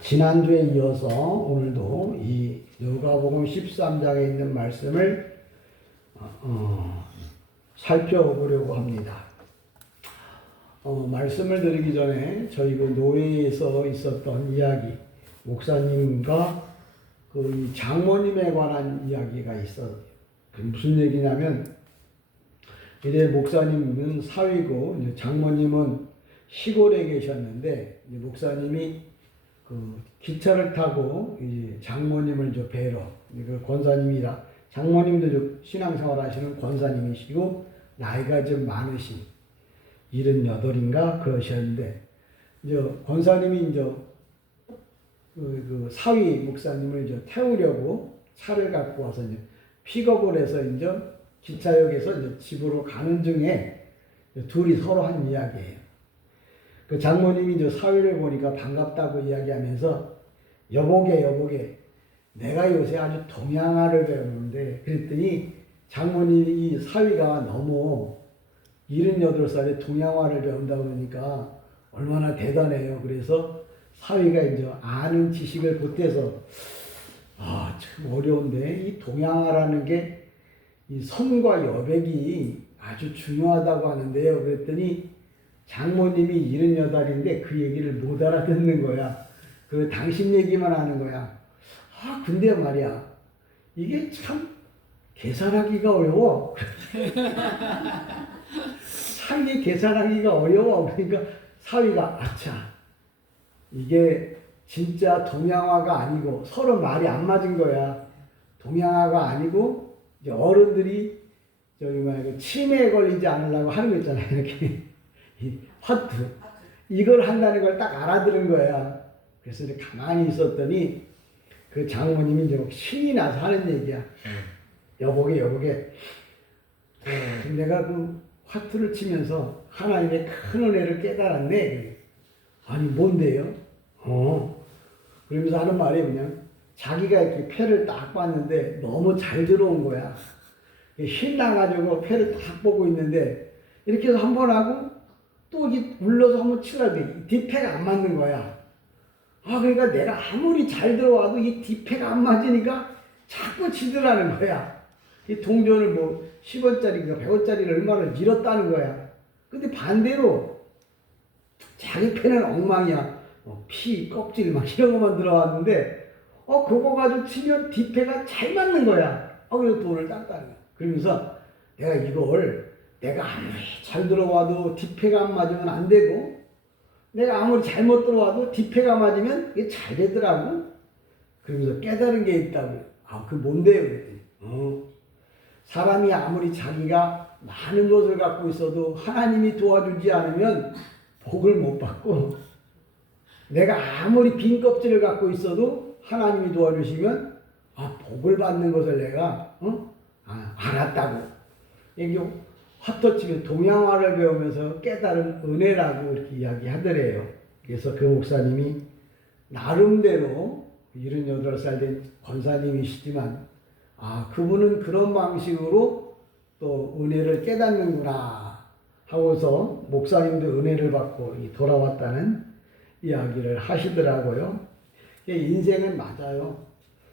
지난주에 이어서 오늘도 이 누가복음 13장에 있는 말씀을 살펴보려고 합니다. 말씀을 드리기 전에 저희 그 노예에서 있었던 이야기, 목사님과 그 장모님에 관한 이야기가 있어요. 무슨 얘기냐면, 이제 목사님은 사위고 장모님은 시골에 계셨는데, 목사님이 그 기차를 타고 이제 장모님을 뵈러, 그 권사님이라, 장모님도 신앙생활 하시는 권사님이시고 나이가 좀 많으신 78인가 그러셨는데, 이제 권사님이 이제 그 사위 목사님을 이제 태우려고 차를 갖고 와서 이제 픽업을 해서 이제 기차역에서 이제 집으로 가는 중에 둘이 서로 한 이야기예요. 그 장모님이 이제 사위를 보니까 반갑다고 이야기하면서 여보게 내가 요새 아주 동양화를 배우는데, 그랬더니 장모님이 이 사위가 너무 78살에 동양화를 배운다고 그러니까 얼마나 대단해요. 그래서 사위가 이제 아는 지식을 보태서 참 어려운데 이 동양화라는 게 이 선과 여백이 아주 중요하다고 하는데요. 그랬더니 장모님이 78인데 그 얘기를 못 알아듣는 거야. 그 당신 얘기만 하는 거야. 근데 말이야, 이게 참 계산하기가 어려워. 사위 계산하기가 어려워. 그러니까 사위가 이게 진짜 동양화가 아니고, 서로 말이 안 맞은 거야. 동양화가 아니고 이제 어른들이 치매에 걸리지 않으려고 하는 거 있잖아요. 이렇게 화투 이걸 한다는 걸 딱 알아들은 거야. 그래서 이제 가만히 있었더니 그 장모님이 이제 신이 나서 하는 얘기야. 여보게 내가 그 화투를 치면서 하나님의 큰 은혜를 깨달았네. 아니 뭔데요? 그러면서 하는 말이 그냥 자기가 이렇게 패를 딱 봤는데 너무 잘 들어온 거야. 신나가지고 패를 딱 보고 있는데 이렇게 해서 한 번 하고 또 눌러서 한번 치라고 뒷패가 안 맞는 거야. 그러니까 내가 아무리 잘 들어와도 이 뒷패가 안 맞으니까 자꾸 지더라는 거야. 이 동전을 10원짜리가 100원짜리를 얼마를 잃었다는 거야. 근데 반대로 자기 패는 엉망이야. 피, 껍질 막 이런 것만 들어왔는데 그거 가지고 치면 뒷패가 잘 맞는 거야. 그래서 돈을 땄다는 거야. 그러면서 내가 아무리 잘 들어와도 뒷패가 안 맞으면 안 되고, 내가 아무리 잘못 들어와도 뒷패가 맞으면 이게 잘 되더라고. 그러면서 깨달은 게 있다고. 그 뭔데요? 그랬더니 사람이 아무리 자기가 많은 것을 갖고 있어도 하나님이 도와주지 않으면 복을 못 받고, 내가 아무리 빈 껍질을 갖고 있어도 하나님이 도와주시면 복을 받는 것을 내가 알았다고. 이게 화토치면 동양화를 배우면서 깨달은 은혜라고 이렇게 이야기하더래요. 그래서 그 목사님이 나름대로 78살 된 권사님이시지만 그분은 그런 방식으로 또 은혜를 깨닫는구나 하고서 목사님도 은혜를 받고 돌아왔다는 이야기를 하시더라고요. 인생은 맞아요.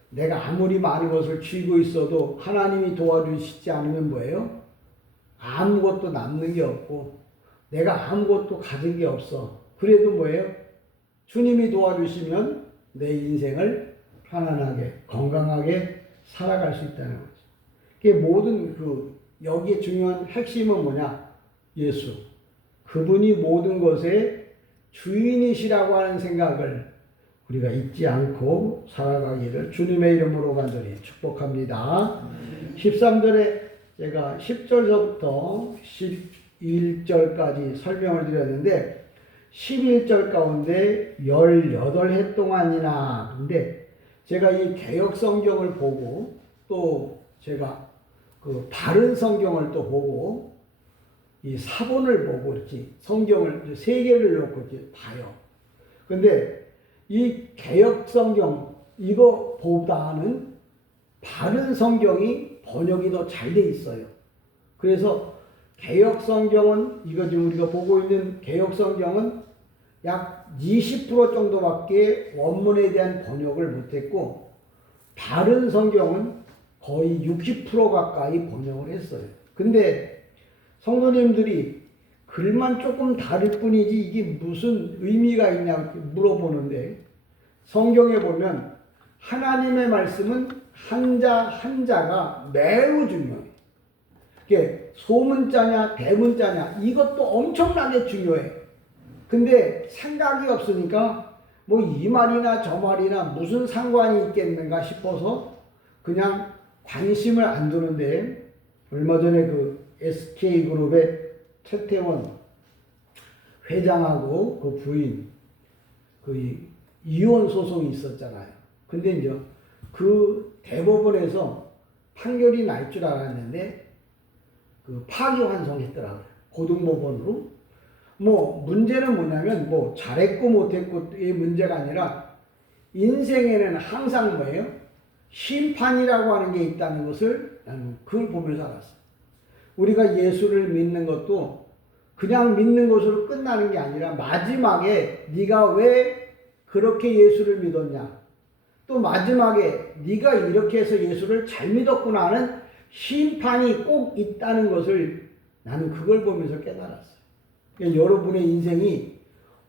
내가 아무리 많은 것을 쥐고 있어도 하나님이 도와주시지 않으면 뭐예요? 아무것도 남는 게 없고 내가 아무것도 가진 게 없어. 그래도 뭐예요? 주님이 도와주시면 내 인생을 편안하게 건강하게 살아갈 수 있다는 거죠. 그게 모든 여기에 중요한 핵심은 뭐냐? 예수. 그분이 모든 것의 주인이시라고 하는 생각을 우리가 잊지 않고 살아가기를 주님의 이름으로 간절히 축복합니다. 13절에 제가 10절서부터 11절까지 설명을 드렸는데, 11절 가운데 18해 동안이나, 근데 제가 이 개역 성경을 보고 또 제가 그 바른 성경을 또 보고 이 사본을 보고 이렇게 성경을 3개를 놓고 이렇게 봐요. 근데 이 개역 성경 이거보다는 바른 성경이 번역이 더 잘 돼 있어요. 그래서 개역 성경은 이거 지금 우리가 보고 있는 개역 성경은 약 20% 정도밖에 원문에 대한 번역을 못했고 다른 성경은 거의 60% 가까이 번역을 했어요. 근데 성도님들이 글만 조금 다를 뿐이지 이게 무슨 의미가 있냐 물어보는데 성경에 보면 하나님의 말씀은 한자 한자가 매우 중요해요. 이게 소문자냐 대문자냐 이것도 엄청나게 중요해요. 근데 생각이 없으니까 뭐 이 말이나 저 말이나 무슨 상관이 있겠는가 싶어서 그냥 관심을 안 두는데 얼마 전에 그 SK그룹의 최태원 회장하고 그 부인 그 이혼 소송이 있었잖아요. 근데 이제 그 대법원에서 판결이 날 줄 알았는데 그 파기환송했더라고요. 고등법원으로. 뭐 문제는 뭐냐면 뭐 잘했고 못했고의 문제가 아니라 인생에는 항상 뭐예요? 심판이라고 하는 게 있다는 것을 나는 그걸 보면서 알았어요. 우리가 예수를 믿는 것도 그냥 믿는 것으로 끝나는 게 아니라 마지막에 네가 왜 그렇게 예수를 믿었냐? 또 마지막에 네가 이렇게 해서 예수를 잘 믿었구나 하는 심판이 꼭 있다는 것을 나는 그걸 보면서 깨달았어요. 그러니까 여러분의 인생이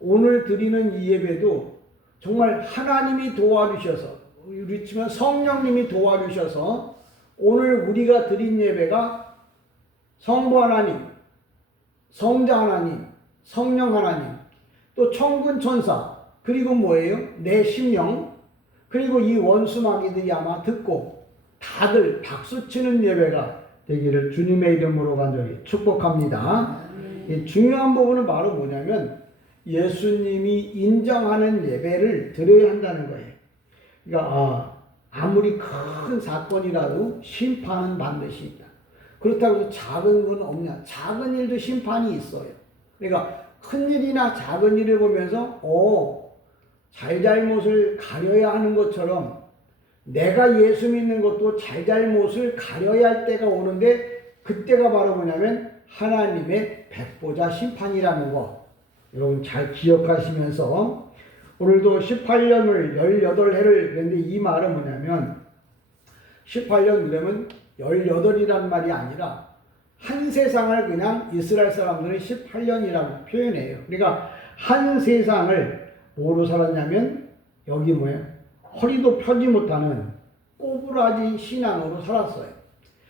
오늘 드리는 이 예배도 정말 하나님이 도와주셔서 우리 치면 성령님이 도와주셔서 오늘 우리가 드린 예배가 성부 하나님, 성자 하나님, 성령 하나님, 또 천군 천사, 그리고 뭐예요? 내 심령, 그리고 이 원수마귀들이 아마 듣고 다들 박수치는 예배가 되기를 주님의 이름으로 간절히 축복합니다. 중요한 부분은 바로 뭐냐면 예수님이 인정하는 예배를 드려야 한다는 거예요. 그러니까 아무리 큰 사건이라도 심판은 반드시 있다. 그렇다고 해서 작은 건 없냐? 작은 일도 심판이 있어요. 그러니까 큰 일이나 작은 일을 보면서 잘잘못을 가려야 하는 것처럼 내가 예수 믿는 것도 잘잘못을 가려야 할 때가 오는데 그때가 바로 뭐냐면 하나님의 백보자 심판이라는 거 여러분 잘 기억하시면서 오늘도 18년을 18해를 그랬는데 이 말은 뭐냐면 18년 그러면 18이란 말이 아니라 한 세상을 그냥 이스라엘 사람들은 18년이라고 표현해요. 그러니까 한 세상을 뭐로 살았냐면 여기 뭐예요? 허리도 펴지 못하는 꼬부라지 신앙으로 살았어요.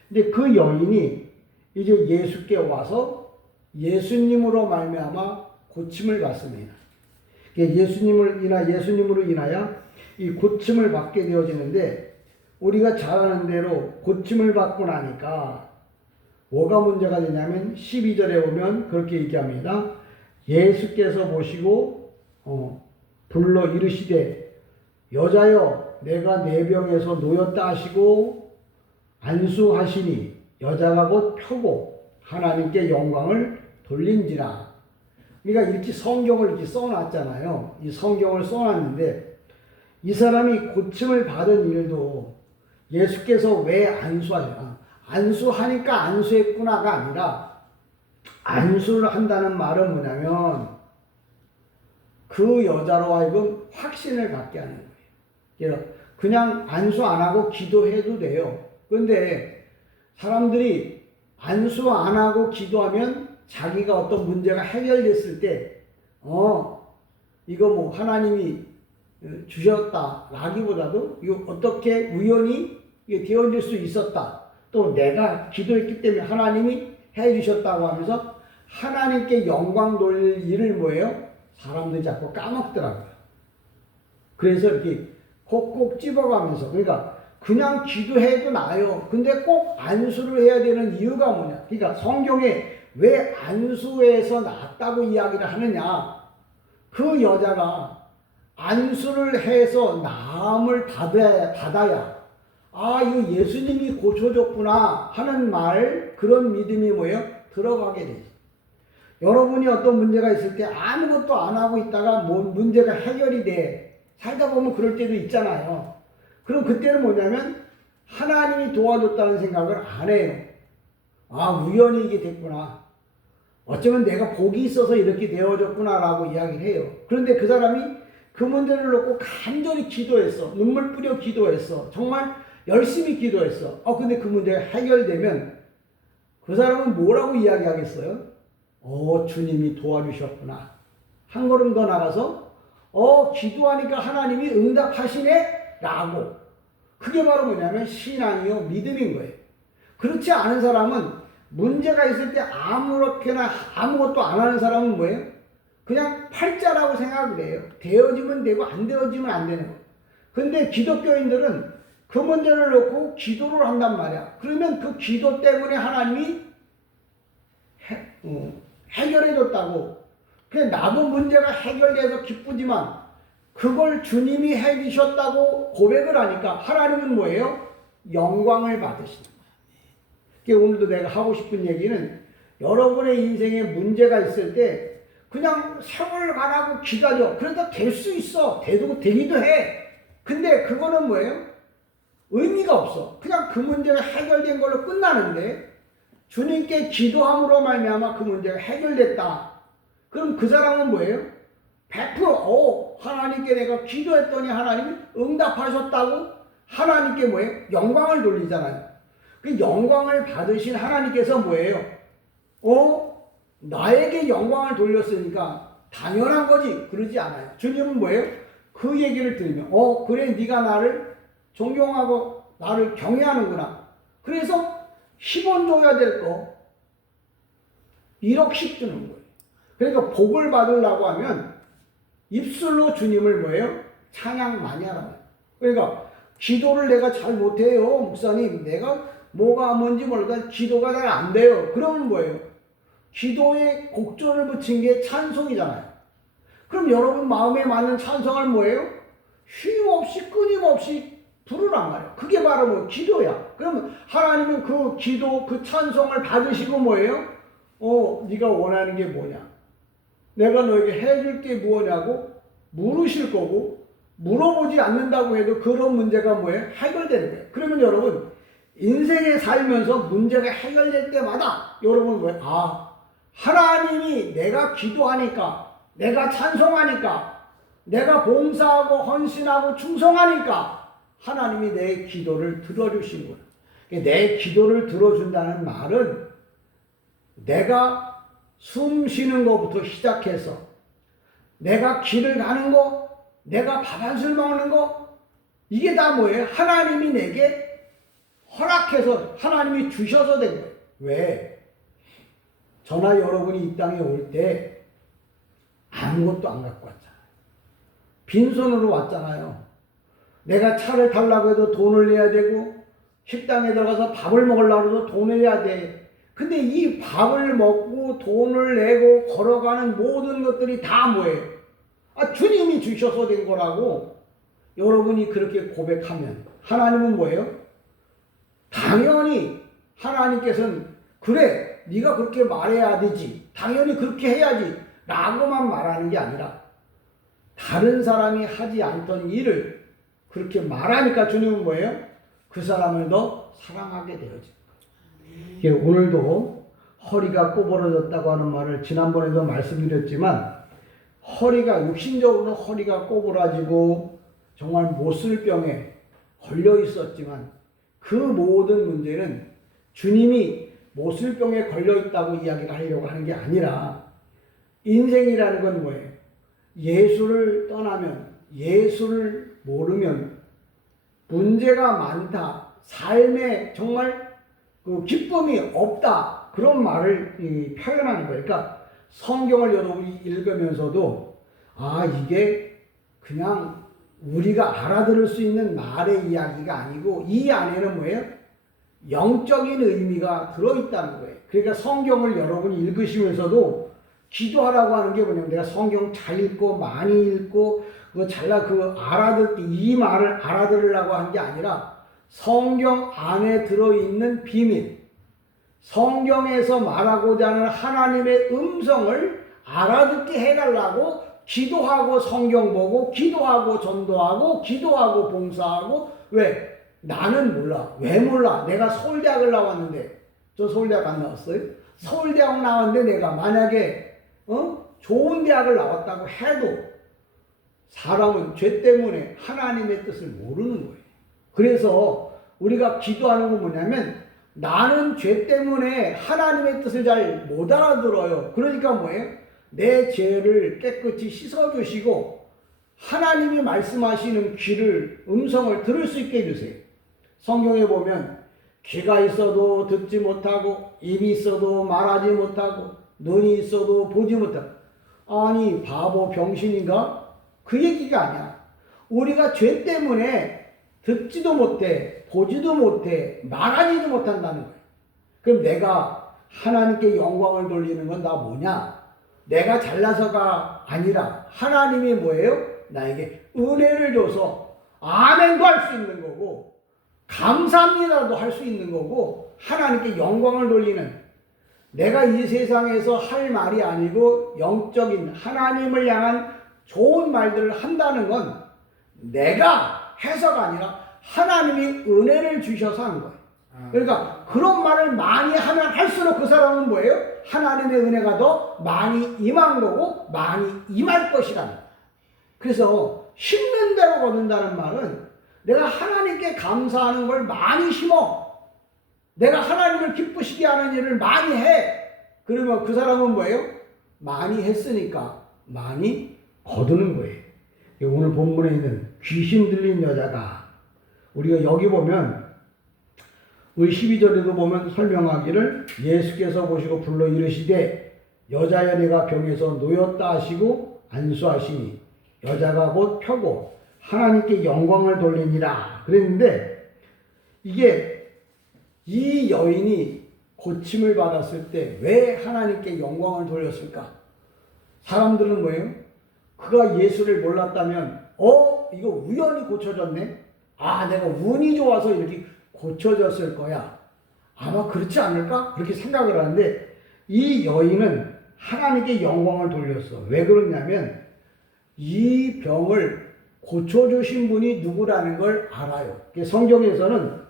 근데 그 여인이 이제 예수께 와서 예수님으로 말미암아 고침을 받습니다. 예수님으로 인하여 이 고침을 받게 되어지는데 우리가 잘 아는 대로 고침을 받고 나니까 뭐가 문제가 되냐면 12절에 보면 그렇게 얘기합니다. 예수께서 보시고 불러 이르시되 여자여 내가 내 병에서 놓였다 하시고 안수하시니 여자가 곧 펴고 하나님께 영광을 돌린지라. 그러니까 이렇게 성경을 이렇게 써놨잖아요. 이 성경을 써놨는데 이 사람이 고침을 받은 일도 예수께서 왜 안수하니까 안수했구나가 아니라 안수를 한다는 말은 뭐냐면 그 여자로 하여금 확신을 갖게 하는 거예요. 그냥 안수 안 하고 기도해도 돼요. 그런데 사람들이 안수 안 하고 기도하면 자기가 어떤 문제가 해결됐을 때 이거 뭐 하나님이 주셨다 라기보다도 이거 어떻게 우연히 되어질 수 있었다. 또 내가 기도했기 때문에 하나님이 해주셨다고 하면서 하나님께 영광 돌릴 일을 뭐예요? 사람들이 자꾸 까먹더라고요. 그래서 이렇게 꼭꼭 집어가면서 그러니까 그냥 기도해도 나아요. 근데 꼭 안수를 해야 되는 이유가 뭐냐? 그러니까 성경에 왜 안수해서 낫다고 이야기를 하느냐? 그 여자가 안수를 해서 나음을 받아야 이거 예수님이 고쳐줬구나 하는 그런 믿음이 뭐예요? 들어가게 되죠. 여러분이 어떤 문제가 있을 때 아무것도 안 하고 있다가 문제가 해결이 돼. 살다 보면 그럴 때도 있잖아요. 그럼 그때는 뭐냐면 하나님이 도와줬다는 생각을 안 해요. 우연히 이게 됐구나. 어쩌면 내가 복이 있어서 이렇게 되어졌구나라고 이야기를 해요. 그런데 그 사람이 그 문제를 놓고 간절히 기도했어. 눈물 뿌려 기도했어. 정말 열심히 기도했어. 근데 그 문제가 해결되면 그 사람은 뭐라고 이야기하겠어요? 주님이 도와주셨구나. 한 걸음 더 나가서 기도하니까 하나님이 응답하시네? 라고. 그게 바로 뭐냐면 신앙이요, 믿음인 거예요. 그렇지 않은 사람은 문제가 있을 때 아무렇게나 아무것도 안 하는 사람은 뭐예요? 그냥 팔자라고 생각을 해요. 되어지면 되고 안 되어지면 안 되는 거. 근데 기독교인들은 그 문제를 놓고 기도를 한단 말이야. 그러면 그 기도 때문에 하나님이 해결해줬다고. 그냥 나도 문제가 해결돼서 기쁘지만 그걸 주님이 해주셨다고 고백을 하니까 하나님은 뭐예요? 영광을 받으시는 거예요. 오늘도 내가 하고 싶은 얘기는 여러분의 인생에 문제가 있을 때 그냥 세월 가라고 기다려. 그러다 될 수 있어. 되기도 해. 근데 그거는 뭐예요? 의미가 없어. 그냥 그 문제가 해결된 걸로 끝나는데 주님께 기도함으로 말미암아 그 문제가 해결됐다. 그럼 그 사람은 뭐예요? 100% 하나님께 내가 기도했더니 하나님이 응답하셨다고 하나님께 뭐예요? 영광을 돌리잖아요. 그 영광을 받으신 하나님께서 뭐예요? 나에게 영광을 돌렸으니까 당연한 거지. 그러지 않아요. 주님은 뭐예요? 그 얘기를 들으면 그래 네가 나를 존경하고 나를 경외하는구나. 그래서 10원 줘야 될 거 1억씩 주는 거예요. 그러니까 복을 받으려고 하면 입술로 주님을 뭐예요? 찬양 많이 하라고. 그러니까 기도를 내가 잘 못해요. 목사님 내가 뭐가 뭔지 모르다 기도가 잘 안 돼요. 그러면 뭐예요? 기도에 곡조를 붙인 게 찬송이잖아요. 그럼 여러분 마음에 맞는 찬송을 뭐예요? 쉼없이 끊임없이 부르란 말이에요. 그게 바로 뭐 기도야. 그러면 하나님은 그 기도, 그 찬송을 받으시고 뭐예요? 네가 원하는 게 뭐냐? 내가 너에게 해줄 게 뭐냐고 물으실 거고, 물어보지 않는다고 해도 그런 문제가 뭐예요? 해결되는 거예요. 그러면 여러분 인생에 살면서 문제가 해결될 때마다 여러분 뭐예요? 하나님이 내가 기도하니까, 내가 찬송하니까, 내가 봉사하고 헌신하고 충성하니까 하나님이 내 기도를 들어주시는구나. 내 기도를 들어준다는 말은 내가 숨 쉬는 것부터 시작해서 내가 길을 가는 거, 내가 밥 한 술 먹는 거, 이게 다 뭐예요? 하나님이 내게 허락해서 하나님이 주셔서 된 거예요. 왜? 저나 여러분이 이 땅에 올 때 아무것도 안 갖고 왔잖아요. 빈손으로 왔잖아요. 내가 차를 타려고 해도 돈을 내야 되고, 식당에 들어가서 밥을 먹으려고 해도 돈을 내야 돼. 근데 이 밥을 먹고 돈을 내고 걸어가는 모든 것들이 다 뭐예요? 주님이 주셔서 된 거라고 여러분이 그렇게 고백하면 하나님은 뭐예요? 당연히 하나님께서는 그래 네가 그렇게 말해야 되지, 당연히 그렇게 해야지 라고만 말하는 게 아니라 다른 사람이 하지 않던 일을 그렇게 말하니까 주님은 뭐예요? 그 사람을 더 사랑하게 되어집니다. 오늘도 허리가 꼬부러졌다고 하는 말을 지난번에도 말씀드렸지만, 허리가 육신적으로 허리가 꼬부라지고 정말 못쓸병에 걸려 있었지만 그 모든 문제는 주님이 못쓸병에 걸려 있다고 이야기를 하려고 하는 게 아니라, 인생이라는 건 뭐예요? 예수를 떠나면, 예수를 모르면 문제가 많다, 삶에 정말 그 기쁨이 없다, 그런 말을 표현하는 거예요. 그러니까 성경을 여러분이 읽으면서도 이게 그냥 우리가 알아들을 수 있는 말의 이야기가 아니고 이 안에는 뭐예요? 영적인 의미가 들어있다는 거예요. 그러니까 성경을 여러분이 읽으시면서도 기도하라고 하는 게 뭐냐면, 내가 성경 잘 읽고 많이 읽고 알아듣기, 이 말을 알아들으려고 한 게 아니라 성경 안에 들어있는 비밀, 성경에서 말하고자 하는 하나님의 음성을 알아듣게 해달라고 기도하고 성경 보고 기도하고 전도하고 기도하고 봉사하고. 왜? 나는 몰라. 왜 몰라? 내가 서울대학을 나왔는데, 저 서울대학 안 나왔어요? 서울대학 나왔는데 내가 만약에 좋은 대학을 나왔다고 해도 사람은 죄 때문에 하나님의 뜻을 모르는 거예요. 그래서 우리가 기도하는 건 뭐냐면 나는 죄 때문에 하나님의 뜻을 잘 못 알아들어요. 그러니까 뭐예요? 내 죄를 깨끗이 씻어주시고 하나님이 말씀하시는 음성을 들을 수 있게 해주세요. 성경에 보면 귀가 있어도 듣지 못하고 입이 있어도 말하지 못하고 눈이 있어도 보지 못하고 아니 바보 병신인가? 그 얘기가 아니야. 우리가 죄 때문에 듣지도 못해 보지도 못해 말하지도 못한다는 거예요. 그럼 내가 하나님께 영광을 돌리는 건 나 뭐냐? 내가 잘나서가 아니라 하나님이 뭐예요? 나에게 은혜를 줘서 아멘도 할 수 있는 거고 감사합니다도 할 수 있는 거고 하나님께 영광을 돌리는 내가 이 세상에서 할 말이 아니고 영적인 하나님을 향한 좋은 말들을 한다는 건 내가 해서가 아니라 하나님이 은혜를 주셔서 한 거예요. 그러니까 그런 말을 많이 하면 할수록 그 사람은 뭐예요? 하나님의 은혜가 더 많이 임한 거고 많이 임할 것이라는 거예요. 그래서 심는 대로 거둔다는 말은 내가 하나님께 감사하는 걸 많이 심어. 내가 하나님을 기쁘시게 하는 일을 많이 해. 그러면 그 사람은 뭐예요? 많이 했으니까 많이 거두는 거예요. 오늘 본문에 있는 귀신 들린 여자가 우리가 여기 보면 우리 12절에도 보면 설명하기를 예수께서 보시고 불러 이르시되 여자여 내가 병에서 놓였다 하시고 안수하시니 여자가 곧 펴고 하나님께 영광을 돌리니라 그랬는데 이게 이 여인이 고침을 받았을 때 왜 하나님께 영광을 돌렸을까? 사람들은 뭐예요? 그가 예수를 몰랐다면 이거 우연히 고쳐졌네? 내가 운이 좋아서 이렇게 고쳐졌을 거야. 아마 그렇지 않을까? 그렇게 생각을 하는데 이 여인은 하나님께 영광을 돌렸어. 왜 그러냐면 이 병을 고쳐주신 분이 누구라는 걸 알아요. 성경에서는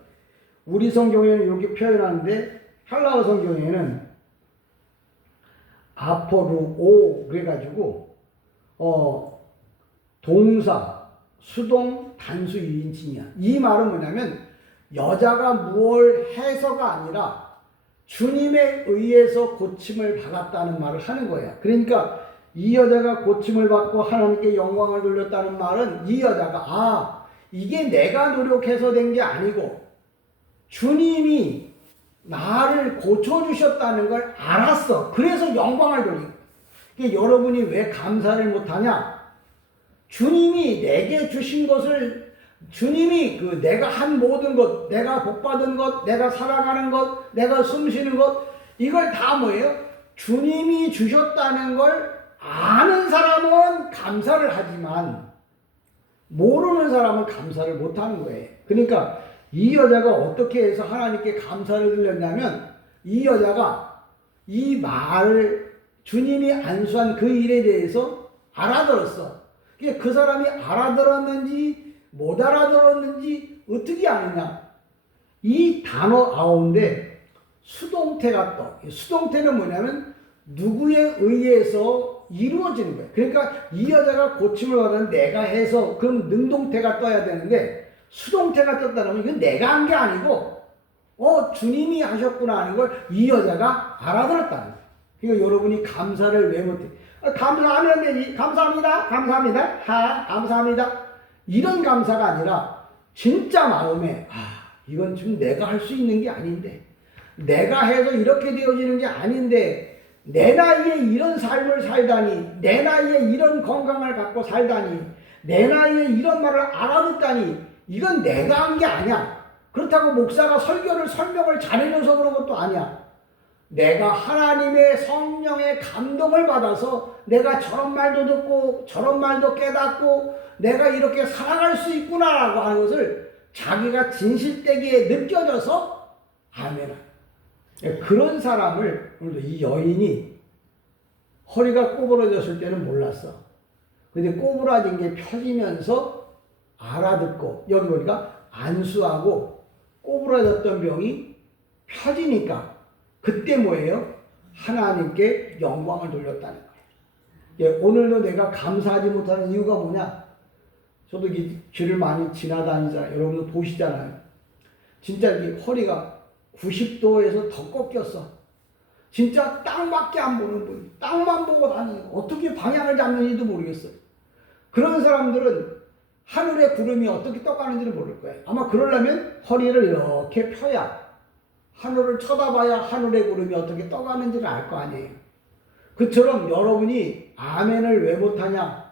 우리 성경에는 이렇게 표현하는데 헬라어 성경에는 아포루오 그래가지고 동사, 수동, 단수 2인칭이야. 이 말은 뭐냐면 여자가 무얼 해서가 아니라 주님에 의해서 고침을 받았다는 말을 하는 거야. 그러니까 이 여자가 고침을 받고 하나님께 영광을 돌렸다는 말은 이 여자가 이게 내가 노력해서 된 게 아니고 주님이 나를 고쳐주셨다는 걸 알았어. 그래서 영광을 돌린 거야. 그러니까 여러분이 왜 감사를 못하냐? 주님이 내게 주신 것을 주님이 내가 한 모든 것, 내가 복받은 것, 내가 살아가는 것, 내가 숨쉬는 것 이걸 다 뭐예요? 주님이 주셨다는 걸 아는 사람은 감사를 하지만 모르는 사람은 감사를 못하는 거예요. 그러니까 이 여자가 어떻게 해서 하나님께 감사를 드렸냐면 이 여자가 이 말을 주님이 안수한 그 일에 대해서 알아들었어. 그 사람이 알아들었는지 못 알아들었는지 어떻게 아느냐? 이 단어 가운데 수동태가 떠. 수동태는 뭐냐면 누구에 의해서 이루어지는 거예요. 그러니까 이 여자가 고침을 받은 내가 해서 그럼 능동태가 떠야 되는데 수동태가 떴다면 이건 내가 한 게 아니고 주님이 하셨구나 하는 걸 이 여자가 알아들었다는 거예요. 그러니까 여러분이 감사를 왜 못해? 감사하면 되지. 감사합니다. 감사합니다. 감사합니다. 이런 감사가 아니라 진짜 마음에 이건 지금 내가 할 수 있는 게 아닌데 내가 해서 이렇게 되어지는 게 아닌데 내 나이에 이런 삶을 살다니 내 나이에 이런 건강을 갖고 살다니 내 나이에 이런 말을 알아듣다니 이건 내가 한 게 아니야. 그렇다고 목사가 설명을 잘해줘서 그런 것도 아니야. 내가 하나님의 성령의 감동을 받아서 내가 저런 말도 듣고 저런 말도 깨닫고 내가 이렇게 살아갈 수 있구나라고 하는 것을 자기가 진실되게 느껴져서 아멘. 그런 사람을 오늘도 이 여인이 허리가 꼬부러졌을 때는 몰랐어. 근데 꼬부라진 게 펴지면서 알아듣고 여기 보니까 안수하고 꼬부라졌던 병이 펴지니까 그때 뭐예요? 하나님께 영광을 돌렸다는 거예요. 예, 오늘도 내가 감사하지 못하는 이유가 뭐냐? 저도 이 길을 많이 지나다니잖아요. 여러분도 보시잖아요. 진짜 이 허리가 90도에서 더 꺾였어. 진짜 땅밖에 안 보는 분, 땅만 보고 다니고 어떻게 방향을 잡는지도 모르겠어요. 그런 사람들은 하늘의 구름이 어떻게 떠가는지를 모를 거예요. 아마 그러려면 허리를 이렇게 펴야, 하늘을 쳐다봐야 하늘의 구름이 어떻게 떠가는지를 알 거 아니에요. 그처럼 여러분이 아멘을 왜 못하냐?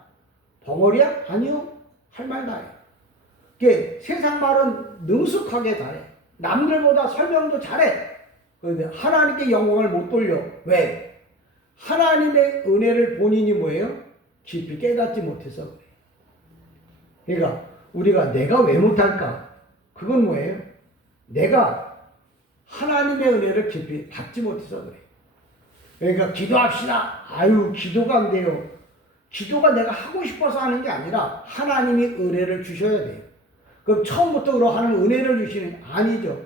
벙어리야? 아니요. 할 말 다 해요. 세상 말은 능숙하게 잘해. 남들보다 설명도 잘해. 그런데 하나님께 영광을 못 돌려. 왜? 하나님의 은혜를 본인이 뭐예요? 깊이 깨닫지 못해서 그래요. 그러니까 우리가 내가 왜 못할까? 그건 뭐예요? 내가 하나님의 은혜를 깊이 받지 못해서 그래요. 그러니까 기도합시다. 아유, 기도가 안 돼요. 기도가 내가 하고 싶어서 하는 게 아니라 하나님이 은혜를 주셔야 돼요. 그럼 처음부터 그러하는 은혜를 주시는 아니죠.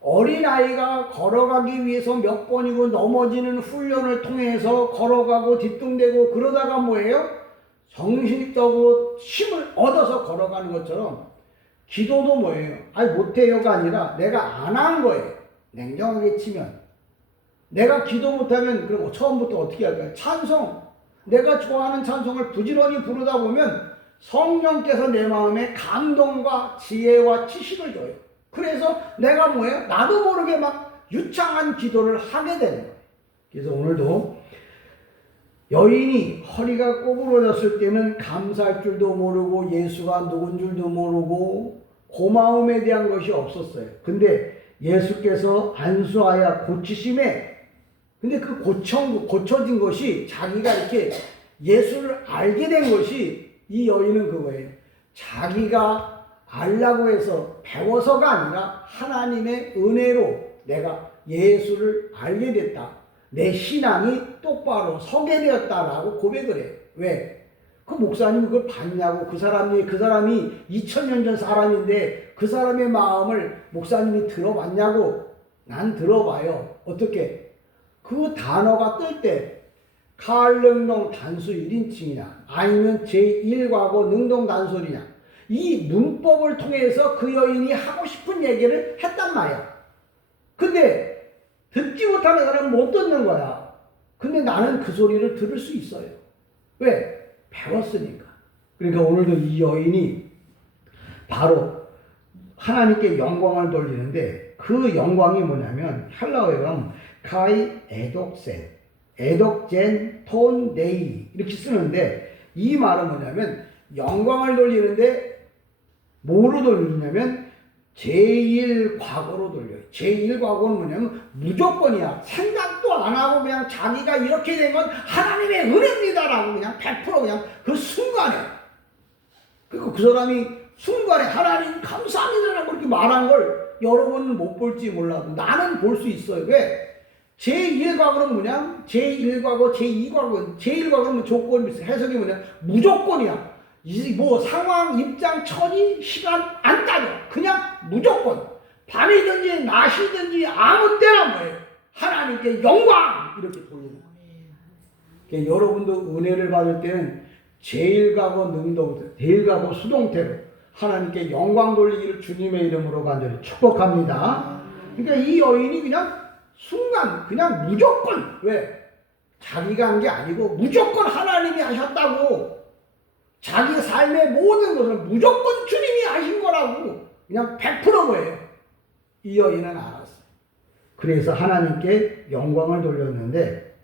어린아이가 걸어가기 위해서 몇 번이고 넘어지는 훈련을 통해서 걸어가고 뒤뚱대고 그러다가 뭐예요? 정신적으로 힘을 얻어서 걸어가는 것처럼 기도도 뭐예요? 아니 못해요가 아니라 내가 안 한 거예요. 냉정하게 치면. 내가 기도 못하면 그럼 처음부터 어떻게 할까요? 찬송. 내가 좋아하는 찬송을 부지런히 부르다 보면 성령께서 내 마음에 감동과 지혜와 지식을 줘요. 그래서 내가 뭐예요? 나도 모르게 막 유창한 기도를 하게 되는 거예요. 그래서 오늘도 여인이 허리가 꼬부러졌을 때는 감사할 줄도 모르고 예수가 누군 줄도 모르고 고마움에 대한 것이 없었어요. 근데 예수께서 안수하여 고치심에 근데 그 고쳐진 것이 자기가 이렇게 예수를 알게 된 것이 이 여인은 그거예요. 자기가 알라고 해서 배워서가 아니라 하나님의 은혜로 내가 예수를 알게 됐다. 내 신앙이 똑바로 서게 되었다라고 고백을 해요. 왜? 그 목사님이 그걸 봤냐고. 그 사람이 2000년 전 사람인데 그 사람의 마음을 목사님이 들어봤냐고. 난 들어봐요. 어떻게? 그 단어가 뜰 때 가을능동 단수 1인칭이냐 아니면 제1과거 능동 단솔이냐 이 문법을 통해서 그 여인이 하고 싶은 얘기를 했단 말이야. 근데 듣지 못하는 사람은 못 듣는 거야. 근데 나는 그 소리를 들을 수 있어요. 왜? 배웠으니까. 그러니까 오늘도 이 여인이 바로 하나님께 영광을 돌리는데 그 영광이 뭐냐면 헬라어에 보면 카이 에독젠 톤 데이 이렇게 쓰는데 이 말은 뭐냐면 영광을 돌리는데 뭐로 돌리냐면 제1과거로 돌려요. 제1과거는 뭐냐면 무조건이야. 생각도 안 하고 그냥 자기가 이렇게 된 건 하나님의 은혜입니다라고 그냥 100% 그냥 그 순간에 그리고 그 사람이 순간에 하나님 감사합니다라고 그렇게 말한 걸 여러분은 못 볼지 몰라도 나는 볼 수 있어요. 왜? 제1과거는 뭐냐? 제1과거, 제2과거, 제1과거는 조건이 있어요. 해석이 뭐냐? 무조건이야. 뭐 상황, 입장, 처지, 시간 안 따져. 그냥 무조건. 밤이든지 낮이든지 아무 때나 뭐예요? 하나님께 영광! 이렇게 돌리는 거예요. 그러니까 여러분도 은혜를 받을 때는 제1과거 능동태, 제1과거 수동태로 하나님께 영광 돌리기를 주님의 이름으로 간절히 축복합니다. 그러니까 이 여인이 그냥 순간 그냥 무조건 왜? 자기가 한 게 아니고 무조건 하나님이 하셨다고 자기 삶의 모든 것을 무조건 주님이 하신 거라고 그냥 100% 거예요. 이 여인은 알았어요. 그래서 하나님께 영광을 돌렸는데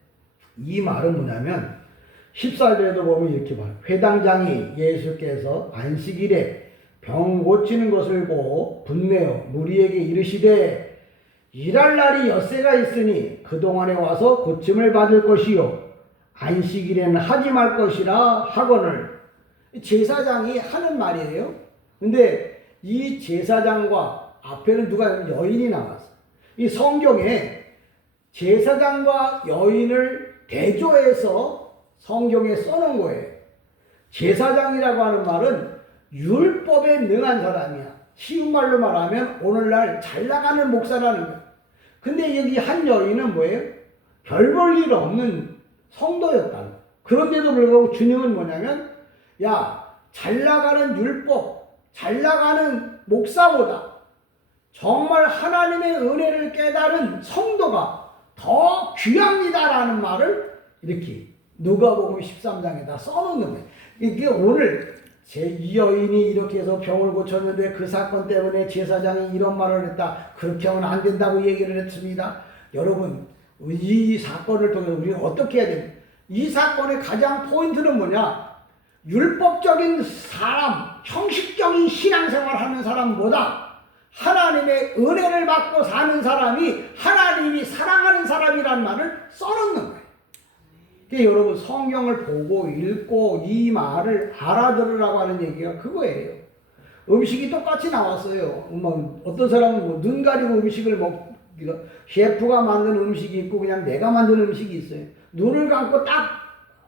이 말은 뭐냐면 14절에도 보면 이렇게 봐요. 회당장이 예수께서 안식일에 병 고치는 것을 보고 분내어 무리에게 이르시되 일할 날이 엿새가 있으니 그동안에 와서 고침을 받을 것이요 안식일에는 하지 말 것이라 하거늘. 제사장이 하는 말이에요. 근데 이 제사장과 앞에는 누가 여인이 나왔어. 이 성경에 제사장과 여인을 대조해서 성경에 써놓은 거예요. 제사장이라고 하는 말은 율법에 능한 사람이야. 쉬운 말로 말하면 오늘날 잘 나가는 목사라는 거야. 근데 여기 한 여인은 뭐예요? 별 볼 일 없는 성도였다고. 그런데도 불구하고 주님은 뭐냐면, 야, 잘 나가는 율법, 잘 나가는 목사보다 정말 하나님의 은혜를 깨달은 성도가 더 귀합니다라는 말을 이렇게 누가복음 13장에다 써놓는 거예요. 이게 오늘 이 여인이 이렇게 해서 병을 고쳤는데 그 사건 때문에 제사장이 이런 말을 했다. 그렇게 하면 안 된다고 얘기를 했습니다. 여러분, 이 사건을 통해서 우리가 어떻게 해야 됩니까? 이 사건의 가장 포인트는 뭐냐? 율법적인 사람, 형식적인 신앙생활 하는 사람보다 하나님의 은혜를 받고 사는 사람이 하나님이 사랑하는 사람이란 말을 써놓는 거예요. 그러니까 여러분, 성경을 보고 읽고 이 말을 알아들으라고 하는 얘기가 그거예요. 음식이 똑같이 나왔어요. 어떤 사람은 눈 가리고 음식을 셰프가 만든 음식이 있고 그냥 내가 만든 음식이 있어요. 눈을 감고 딱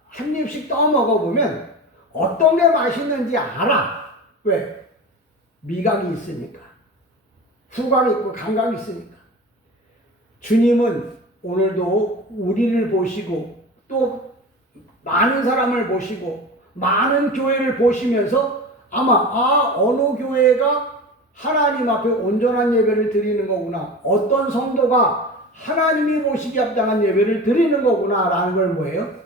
한 입씩 떠 먹어보면 어떤 게 맛있는지 알아. 왜? 미각이 있으니까. 후각이 있고 감각이 있으니까. 주님은 오늘도 우리를 보시고 또 많은 사람을 보시고 많은 교회를 보시면서 아마 어느 교회가 하나님 앞에 온전한 예배를 드리는 거구나, 어떤 성도가 하나님이 보시기 합당한 예배를 드리는 거구나 라는 걸 뭐예요?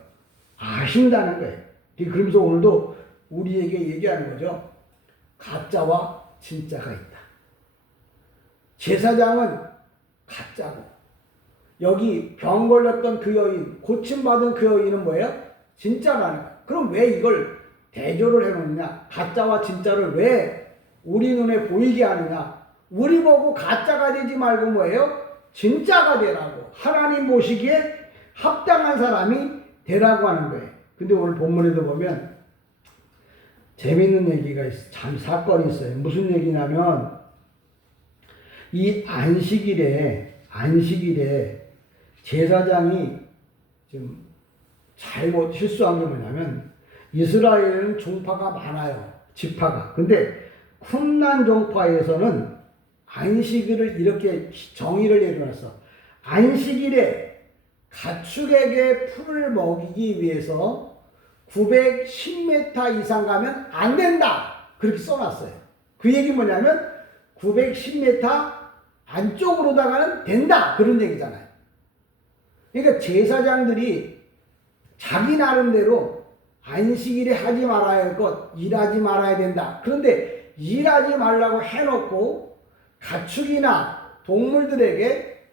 아신다는 거예요. 그러면서 오늘도 우리에게 얘기하는 거죠. 가짜와 진짜가 있다. 제사장은 가짜고, 여기 병 걸렸던 그 여인, 고침받은 그 여인은 뭐예요? 진짜라는 거예요. 그럼 왜 이걸 대조를 해놓느냐? 가짜와 진짜를 왜 우리 눈에 보이게 하느냐? 우리 보고 가짜가 되지 말고 뭐예요? 진짜가 되라고. 하나님 보시기에 합당한 사람이 되라고 하는 거예요. 근데 오늘 본문에도 보면 재밌는 얘기가 있어요. 참 사건이 있어요. 무슨 얘기냐면 이 안식일에 제사장이 좀 잘못 실수한 게 뭐냐면, 이스라엘은 종파가 많아요. 지파가. 근데 쿰란 종파에서는 안식일을 이렇게 정의를 내려놨어. 안식일에 가축에게 풀을 먹이기 위해서 910m 이상 가면 안 된다. 그렇게 써놨어요. 그 얘기 뭐냐면 910m 안쪽으로다가는 된다. 그런 얘기잖아요. 그러니까 제사장들이 자기 나름대로 안식일에 하지 말아야 할 것, 일하지 말아야 된다. 그런데 일하지 말라고 해놓고 가축이나 동물들에게,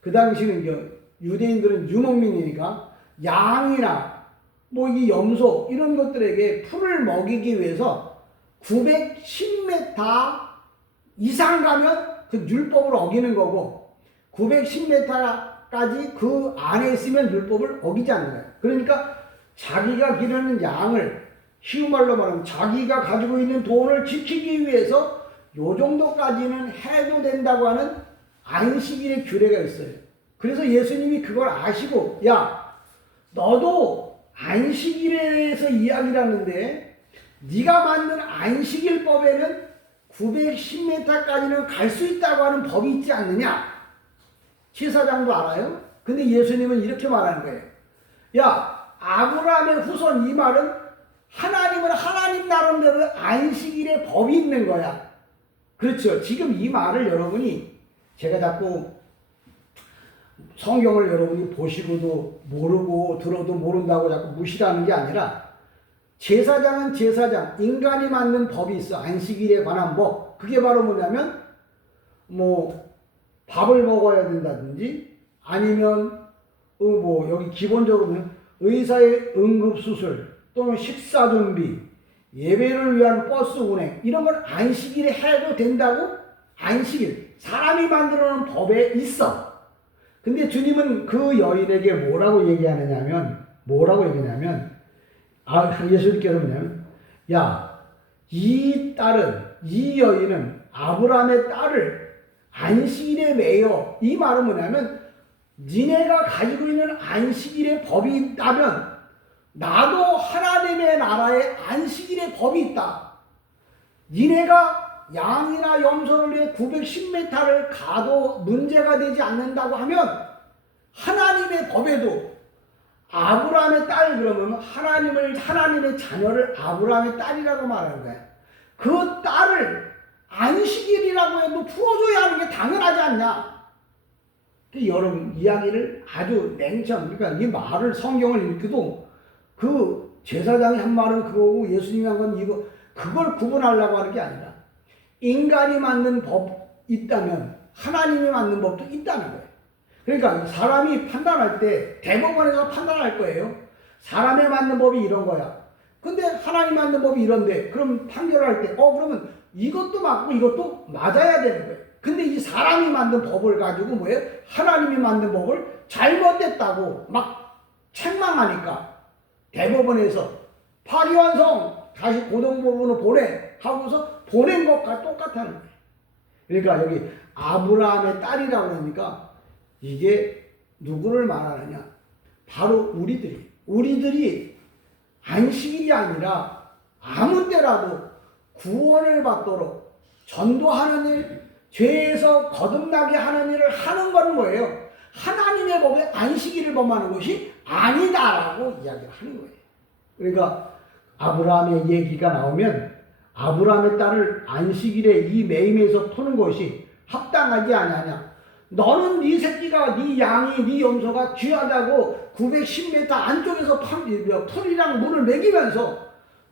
그 당시는 유대인들은 유목민이니까 양이나 이 염소 이런 것들에게 풀을 먹이기 위해서 910m 이상 가면 그 율법을 어기는 거고, 910m까지 그 안에 있으면 율법을 어기지 않는 거예요. 그러니까 자기가 기르는 양을, 쉬운 말로 말하면 자기가 가지고 있는 돈을 지키기 위해서 요 정도까지는 해도 된다고 하는 안식일의 규례가 있어요. 그래서 예수님이 그걸 아시고, 야, 너도 안식일에서 이야기를 하는데 네가 만든 안식일법에는 910m까지는 갈 수 있다고 하는 법이 있지 않느냐? 제사장도 알아요? 근데 예수님은 이렇게 말하는 거예요. 야, 아브라함의 후손, 이 말은 하나님은 하나님 나름대로 안식일의 법이 있는 거야. 그렇죠. 지금 이 말을 여러분이, 제가 자꾸 성경을 여러분이 보시고도 모르고 들어도 모른다고 자꾸 무시하는 게 아니라, 제사장은 제사장, 인간이 만든 법이 있어. 안식일에 관한 법. 그게 바로 뭐냐면 밥을 먹어야 된다든지, 아니면 여기 기본적으로 의사의 응급수술 또는 식사 준비, 예배를 위한 버스 운행, 이런 걸 안식일에 해도 된다고. 안식일, 사람이 만들어 놓은 법에 있어. 근데 주님은 그 여인에게 뭐라고 얘기하느냐면, 예수님께서 뭐냐면, 야, 이 여인은 아브라함의 딸을 안식일에 매여. 이 말은 뭐냐면, 니네가 가지고 있는 안식일의 법이 있다면 나도 하나님의 나라에 안식일의 법이 있다. 니네가 양이나 염소를 위해 910m를 가도 문제가 되지 않는다고 하면 하나님의 법에도 아브라함의 딸 그러면 하나님의 자녀를 아브라함의 딸이라고 말하는 거야. 그 딸을 안식일이라고 해도 풀어줘야 하는 게 당연하지 않냐? 여러분 이야기를 아주 그러니까 이 말을 성경을 읽기도 그 제사장이 한 말은 그거고 예수님이 한 건 이거 그걸 구분하려고 하는 게 아니라 인간이 만든 법 있다면 하나님이 만든 법도 있다는 거예요. 그러니까 사람이 판단할 때 대법원에서 판단할 거예요. 사람이 만든 법이 이런 거야. 근데 하나님 만든 법이 이런데 그럼 판결할 때 그러면 이것도 맞고 이것도 맞아야 되는 거예요. 근데 이 사람이 만든 법을 가지고 뭐예요? 하나님이 만든 법을 잘못됐다고 막 책망하니까 대법원에서 파기환송 다시 고등법원으로 보내 하고서 보낸 것과 똑같다는 거예요. 그러니까 여기 아브라함의 딸이라고 하니까 이게 누구를 말하느냐? 바로 우리들이 안식일이 아니라 아무 때라도 구원을 받도록 전도하는 일, 죄에서 거듭나게 하는 일을 하는 건 뭐예요? 하나님의 법에 안식일을 범하는 것이 아니다라고 이야기를 하는 거예요. 그러니까 아브라함의 얘기가 나오면 아브라함의 딸을 안식일에 이 매임에서 푸는 것이 합당하지 않느냐? 너는 네 새끼가 네 양이 네 염소가 귀하다고 910m 안쪽에서 풀이랑 물을 먹이면서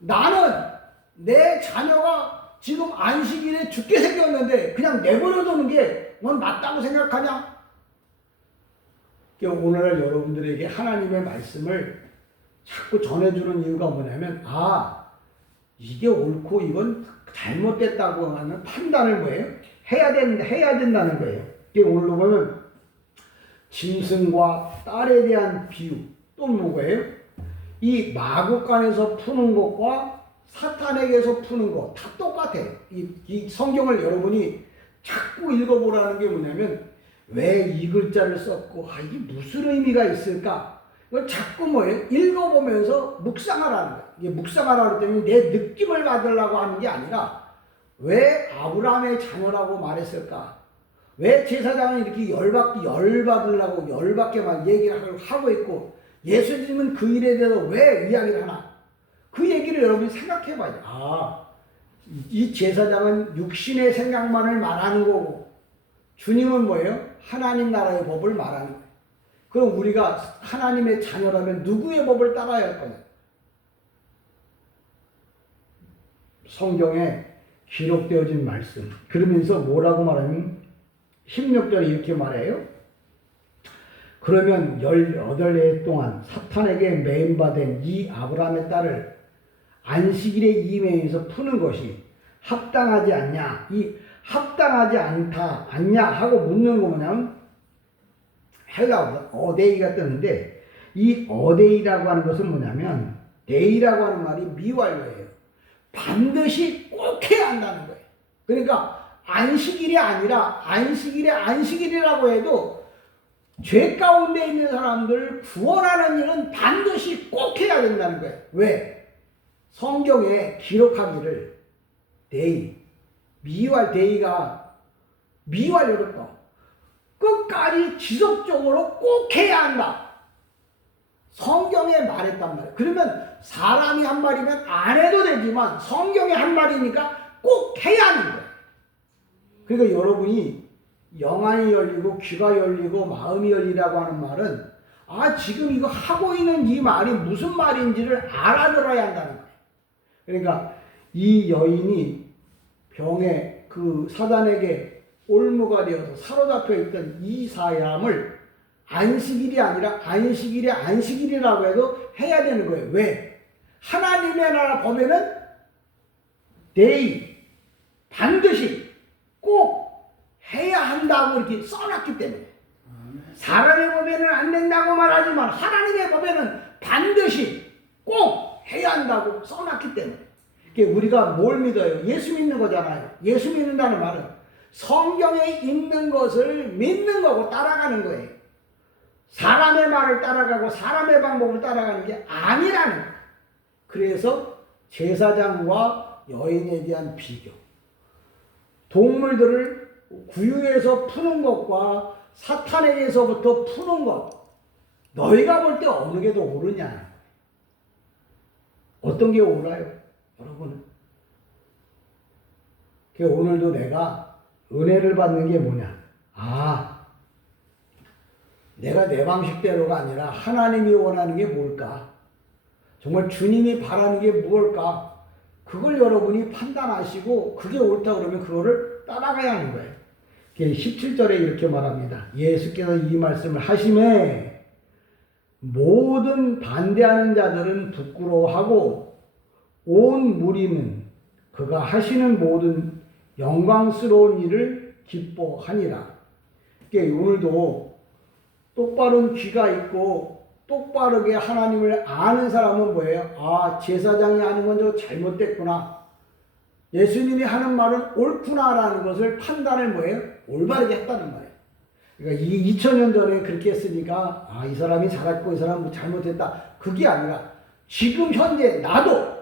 나는 내 자녀가 지금 안식일에 죽게 생겼는데 그냥 내버려두는 게 넌 맞다고 생각하냐? 오늘 여러분들에게 하나님의 말씀을 자꾸 전해주는 이유가 뭐냐면 이게 옳고 이건 잘못됐다고 하는 판단을 뭐예요? 해야 된다는 거예요. 오늘로 보면 짐승과 딸에 대한 비유 또 뭐예요? 이 마구간에서 푸는 것과 사탄에게서 푸는 것 다 똑같아요. 이 성경을 여러분이 자꾸 읽어보라는 게 뭐냐면 왜 이 글자를 썼고 이게 무슨 의미가 있을까? 이걸 자꾸 뭐예요? 읽어보면서 묵상하라는 거예요. 이게 묵상하라고 했더니 내 느낌을 받으려고 하는 게 아니라 왜 아브라함의 자녀라고 말했을까? 왜 제사장은 이렇게 열받게만 얘기를 하고 있고 예수님은 그 일에 대해서 왜 이야기를 하나? 그 얘기를 여러분이 생각해 봐요. 이 제사장은 육신의 생각만을 말하는 거고 주님은 뭐예요? 하나님 나라의 법을 말하는 거예요. 그럼 우리가 하나님의 자녀라면 누구의 법을 따라야 할 거냐? 성경에 기록되어진 말씀. 그러면서 뭐라고 말하면 16절에 이렇게 말해요. 그러면 18해 동안 사탄에게 매임받은 이 아브라함의 딸을 안식일에 임해에서 푸는 것이 합당하지 않냐? 이 합당하지 않냐 하고 묻는 거 뭐냐면 헬라어로 어데이가 뜨는데 이 어데이라고 하는 것은 뭐냐면 데이라고 하는 말이 미완료예요. 반드시 꼭 해야 한다는 거예요. 그러니까 안식일이 아니라 안식일이라고 해도 죄 가운데 있는 사람들 구원하는 일은 반드시 꼭 해야 된다는 거예요. 왜? 성경에 기록하기를 데이가 미완료로 또 끝까지 지속적으로 꼭 해야 한다. 성경에 말했단 말이에요. 그러면 사람이 한 말이면 안 해도 되지만 성경이 한 말이니까 꼭 해야 하는 거예요. 그러니까 여러분이 영안이 열리고 귀가 열리고 마음이 열리라고 하는 말은 지금 이거 하고 있는 이 말이 무슨 말인지를 알아들어야 한다는 거예요. 그러니까 이 여인이 병에 그 사단에게 올무가 되어서 사로잡혀 있던 이 사람을 안식일이 아니라 안식일이라고 해도 해야 되는 거예요. 왜? 하나님의 나라 법에는 반드시 꼭 해야 한다고 이렇게 써놨기 때문에 사람의 법에는 안 된다고 말하지만 하나님의 법에는 반드시 꼭 해야 한다고 써놨기 때문에 우리가 뭘 믿어요? 예수 믿는 거잖아요. 예수 믿는다는 말은 성경에 있는 것을 믿는 거고 따라가는 거예요. 사람의 말을 따라가고 사람의 방법을 따라가는 게 아니라는 거예요. 그래서 제사장과 여인에 대한 비교, 동물들을 구유에서 푸는 것과 사탄에게서부터 푸는 것, 너희가 볼 때 어느 게 더 옳으냐? 어떤 게 옳아요? 여러분. 오늘도 내가 은혜를 받는 게 뭐냐? 내가 내 방식대로가 아니라 하나님이 원하는 게 뭘까? 정말 주님이 바라는 게 무엇일까? 그걸 여러분이 판단하시고 그게 옳다 그러면 그거를 따라가야 하는 거예요. 17절에 이렇게 말합니다. 예수께서 이 말씀을 하시매 모든 반대하는 자들은 부끄러워하고 온 무리는 그가 하시는 모든 영광스러운 일을 기뻐하니라. 오늘도 똑바른 귀가 있고 똑바르게 하나님을 아는 사람은 뭐예요? 제사장이 하는 건 저 잘못됐구나. 예수님이 하는 말은 옳구나라는 것을 판단을 뭐예요? 올바르게 했다는 말이에요. 그러니까 2000년 전에 그렇게 했으니까 이 사람이 잘했고 이 사람은 잘못했다. 그게 아니라 지금 현재 나도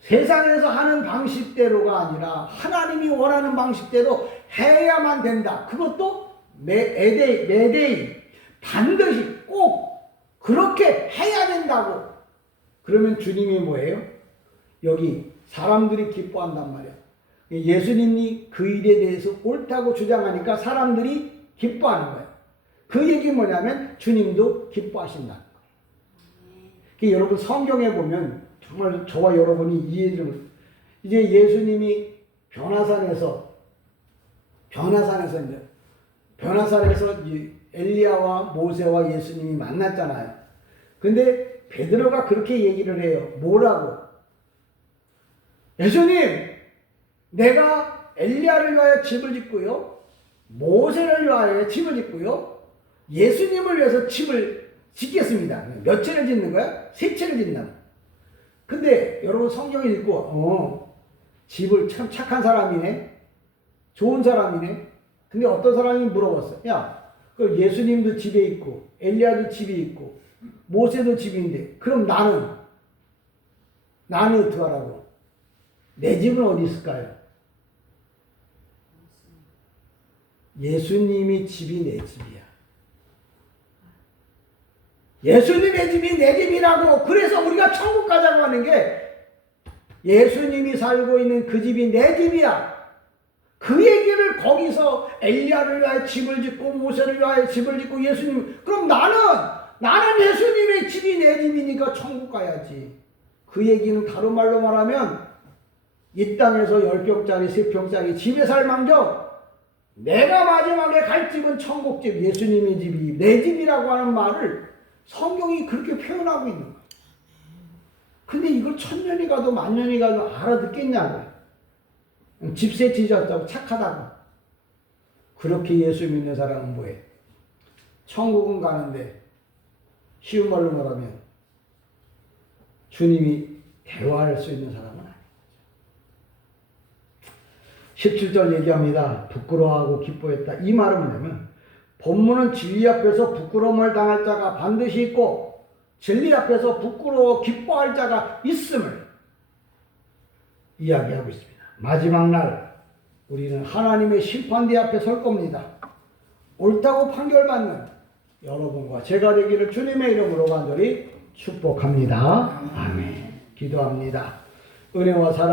세상에서 하는 방식대로가 아니라 하나님이 원하는 방식대로 해야만 된다. 그것도 매대이 반드시 꼭 그렇게 해야 된다고. 그러면 주님이 뭐예요? 여기 사람들이 기뻐한단 말이야. 예수님이 그 일에 대해서 옳다고 주장하니까 사람들이 기뻐하는 거예요. 그 얘기는 뭐냐면 주님도 기뻐하신다는 거예요. 여러분 성경에 보면 정말 저와 여러분이 이해 좀, 이제 예수님이 변화산에서 엘리야와 모세와 예수님이 만났잖아요. 근데 베드로가 그렇게 얘기를 해요. 뭐라고? 예수님, 내가 엘리야를 위하여 집을 짓고요, 모세를 위하여 집을 짓고요, 예수님을 위해서 집을 짓겠습니다. 몇 채를 짓는 거야? 3채를 짓는다. 근데 여러분 성경을 읽고 집을 참 착한 사람이네, 좋은 사람이네. 근데 어떤 사람이 물어봤어. 야, 그 예수님도 집에 있고 엘리야도 집에 있고 모세도 집인데 그럼 나는 어떻게 하라고? 내 집은 어디 있을까요? 예수님이 집이 내 집이야. 예수님의 집이 내 집이라고. 그래서 우리가 천국 가자고 하는 게 예수님이 살고 있는 그 집이 내 집이야. 그 얘기를 거기서 엘리야를 위하여 집을 짓고 모세를 위하여 집을 짓고 예수님, 그럼 나는 예수님의 집이 내 집이니까 천국 가야지. 그 얘기는 다른 말로 말하면 이 땅에서 10평짜리 3평짜리 집에 살 망정 내가 마지막에 갈 집은 천국집, 예수님의 집이 내 집이라고 하는 말을 성경이 그렇게 표현하고 있는 거예요. 근데 이걸 1000년이 가도 10,000년이 가도 알아듣겠냐고요. 집세 지졌다고 착하다고. 그렇게 예수 믿는 사람은 뭐예요? 천국은 가는데 쉬운 말로 말하면 주님이 대화할 수 있는 사람은 아니에요. 17절 얘기합니다. 부끄러워하고 기뻐했다. 이 말은 뭐냐면 본문은 진리 앞에서 부끄러움을 당할 자가 반드시 있고 진리 앞에서 부끄러워 기뻐할 자가 있음을 이야기하고 있습니다. 마지막 날 우리는 하나님의 심판대 앞에 설 겁니다. 옳다고 판결받는 여러분과 제가 되기를 주님의 이름으로 간절히 축복합니다. 아멘. 기도합니다. 은혜와 사랑